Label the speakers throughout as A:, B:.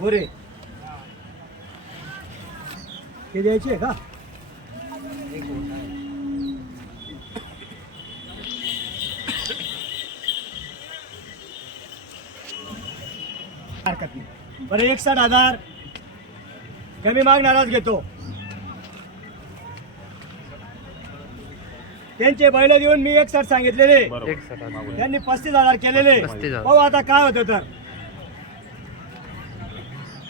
A: गोरे. हे द्यायचे आहे का? हरकत नाही. बरं एक साठ हजार कमी मागणाराच घेतो. त्यांचे बैल देऊन मी एक साठ सांगितलेले. त्यांनी पस्तीस हजार केलेले. पाहू आता काय होतं तर.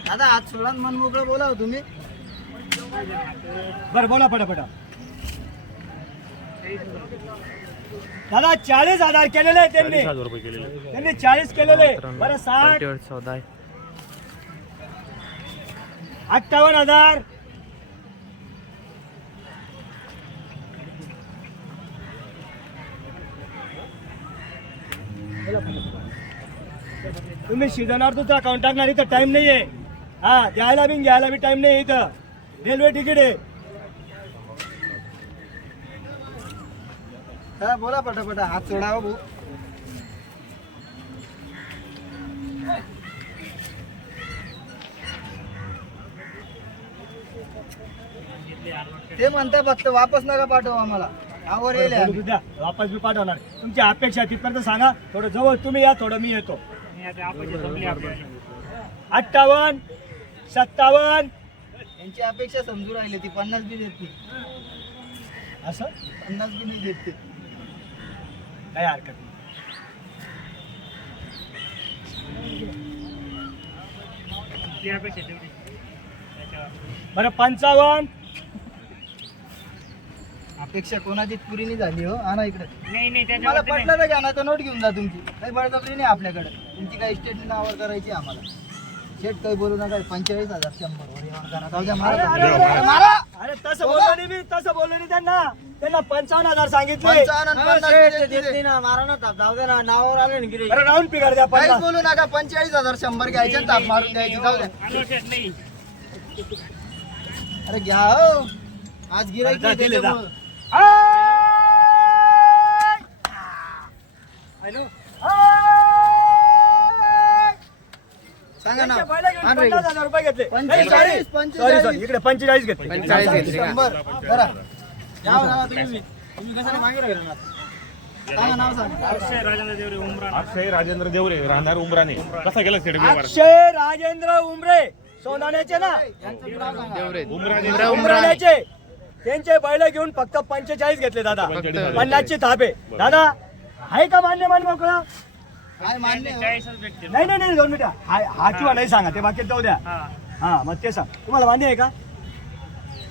B: दादा हात सोडा मन मोकळं बोला हो तुम्ही.
A: बरं बोला पटापटा. दादा चाळीस हजार केलेले आहे त्यांनी त्यांनी चाळीस केलेले. बरं साठ. अठ्ठावन्न हजार. तुम्ही शिजणार तुझा अकाउंट टाकणार इथं टाइम नाहीये. हा द्यायला बी घ्यायला बी टाइम नाही इथं. रेल्वे तिकीट आहे.
B: हा बोला पटापट हात सोडा भाऊ. ते म्हणता फक्त वापस नका पाठवा आम्हाला. आवर येईल.
A: बोलू
B: आम्ही.
A: द्या. वापस बी पाठवणार. तुमची अपेक्षा तिथपर्यंत सांगा. थोडं जवळ तुम्ही या थोडं मी येतो. अठ्ठावन्न सत्तावन्न.
B: यांची अपेक्षा समजू राहिली ती पन्नास बी देत नाही.
A: असं?
B: पन्नास बी नाही देत ते.
A: काही हरकत नाही. बरं पंचावन्न.
B: अपेक्षा कोणाची पुरी नाही झाली हो. आणा इकडे. मला पटलं तर घ्या ना तर नोट घेऊन जा तुमची. काही बळजबरी नाही आपल्याकडे. तुमची काही स्टेट नावावर करायची आम्हाला. शेट काही बोलू नका पंचेचाळीस हजार शंभर वर येऊन करा. जाऊ द्या, मारा
A: अरे,
B: तुम्ही.
A: अरे, अरे,
B: मारा!
A: अरे तसं बोललो नाही मी तसं बोललो नाही त्यांना. त्यांना पंचावन्न हजार सांगितले.
B: पंचावन्न आणि पन्नास बी देत नाही.
A: अरे राऊंड पिकार द्या
B: काहीच
A: पन्नास
B: बोलू नका पंचेचाळीस हजार शंभर घ्यायचे आणि ताप मारून द्यायची. जाऊ द्या. अरे घ्या हो. आज गिराईक
A: जा, दिले, जा.
B: सांगा ना.
A: त्यांच्या पहिल्या घेऊन
B: आण रे.
A: पन्नास हजार रुपये घेतले.
B: पंचेचाळीस,
A: नाही, sorry.
B: पंचेचाळीस.
A: Sorry, sorry. इकडे पंचेचाळीस घेतले.
C: पंचेचाळीस घेतले का?
B: शंभर. बरं. नाव सांगा तुम्ही. तुम्ही कशाला मागे राहिला सांगा नाव सांगा.
D: अक्षय राजेंद्र देवरे राहणार उमराने. कसा गेला व्यवहार?
A: अक्षय राजेंद्र उमरे. सोनाण्याचे ना?
B: यांचं नाव सांगा.
C: देवरे.
D: उमराने.
C: उमरा उमरा.
A: उमराण्याचे. त्यांचे बैल घेऊन फक्त पंचेचाळीस घेतले दादा. पन्नासची थापे दादा आहे का मान्य मान मोकळा?
B: काय मान्य हो?
A: नाही नाही नाही दोन मिनिटं. हा हा. किंवा नाही सांगा ते बाकी जाऊ द्या. हा. मग ते सांग. तुम्हाला मान्य आहे का?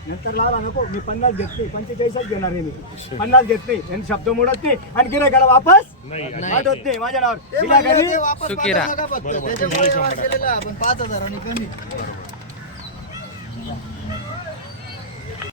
A: नंतर लावा नको. मी पन्नास घेत नाही पंचेचाळीसच घेणार आहे मी. पन्नास घेत नाही त्यांनी शब्द मोडत नाही. आणि गिरायकाला वापस
D: नाही
A: पाठवत नाही माझ्या नावावर.
B: ते
A: दिला घरी
C: सुकिरा.
B: त्याच्यामुळे व्यवहार केलेला आपण पाच हजार आणि कमी